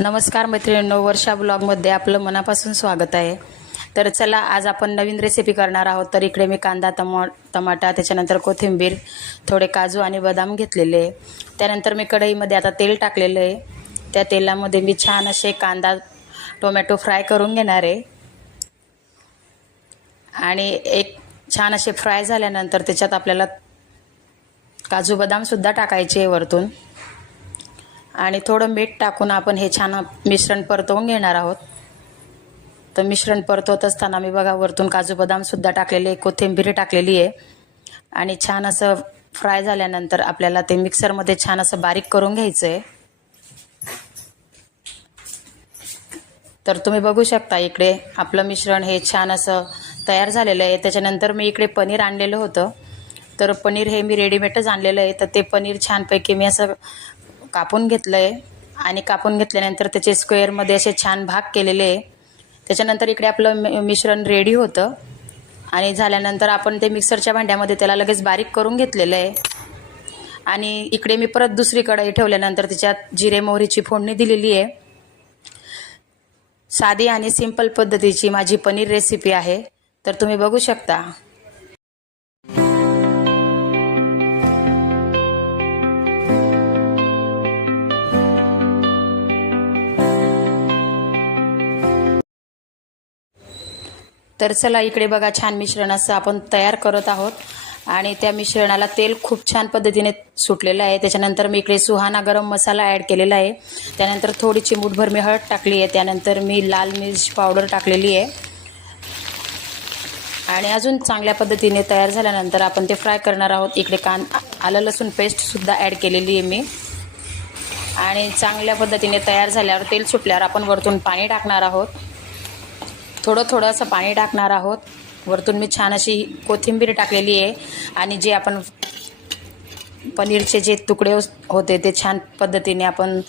नमस्कार मैत्रिणींनो, वर्षा ब्लॉगमध्ये आपलं मनापासून स्वागत आहे। तर चला, आज आपण नवीन रेसिपी करणार आहोत। तर इकडे मी कांदा, टमाटा, त्याच्यानंतर कोथिंबीर, थोडे काजू आणि बदाम घेतलेले। त्यानंतर मी कढईमध्ये आता तेल टाकलेलं आहे। त्या तेलामध्ये मी छान असे कांदा टोमॅटो फ्राय करून घेणार आहे। आणि एक छान असे फ्राय झाल्यानंतर त्याच्यात आपल्याला काजू बदाम सुद्धा टाकायचे वरतून, आणि थोडं मीठ टाकून आपण हे छान मिश्रण परतवून घेणार आहोत। तर मिश्रण परतवत असताना मी बघा वरतून काजू बदाम सुद्धा टाकलेले, कोथिंबीर टाकलेली आहे। आणि छान असं फ्राय झाल्यानंतर आपल्याला ते मिक्सरमध्ये छान असं बारीक करून घ्यायचं आहे। तर तुम्ही बघू शकता इकडे आपलं मिश्रण हे छान असं तयार झालेलं आहे। त्याच्यानंतर मी इकडे पनीर आणलेलं होतं। तर पनीर हे मी रेडीमेडच आणलेलं आहे। तर ते पनीर छानपैकी मी असं कापून घेतलं आहे, आणि कापून घेतल्यानंतर त्याचे स्क्वेअरमध्ये असे छान भाग केलेले आहे। त्याच्यानंतर इकडे आपलं मिश्रण रेडी होतं, आणि झाल्यानंतर आपण ते मिक्सरच्या भांड्यामध्ये त्याला लगेच बारीक करून घेतलेलं आहे। आणि इकडे मी परत दुसरी कढई ठेवल्यानंतर त्याच्यात जिरे मोहरीची फोडणी दिलेली आहे। साधी आणि सिंपल पद्धतीची माझी पनीर रेसिपी आहे। तर तुम्ही बघू शकता। तर चला, इकडे बघा छान मिश्रण असं आपण तयार करत आहोत, आणि त्या मिश्रणाला तेल खूप छान पद्धतीने सुटलेलं आहे। त्याच्यानंतर मी इकडे सुहाना गरम मसाला ॲड केलेला आहे। त्यानंतर थोडी चिमूटभर मी हळद टाकली आहे। त्यानंतर मी लाल मिर्च पावडर टाकलेली आहे। आणि अजून चांगल्या पद्धतीने तयार झाल्यानंतर आपण ते फ्राय करणार आहोत। इकडे आलं लसूण पेस्टसुद्धा ॲड केलेली आहे मी। आणि चांगल्या पद्धतीने तयार झाल्यावर तेल सुटल्यावर आपण वरतून पाणी टाकणार आहोत। थोडं असं पाणी टाकणार आहोत। वरतून मी छान अशी कोथिंबीर टाकलेली आहे, आणि जे आपण पनीरचे जे तुकडे होते ते छान पद्धतीने आपण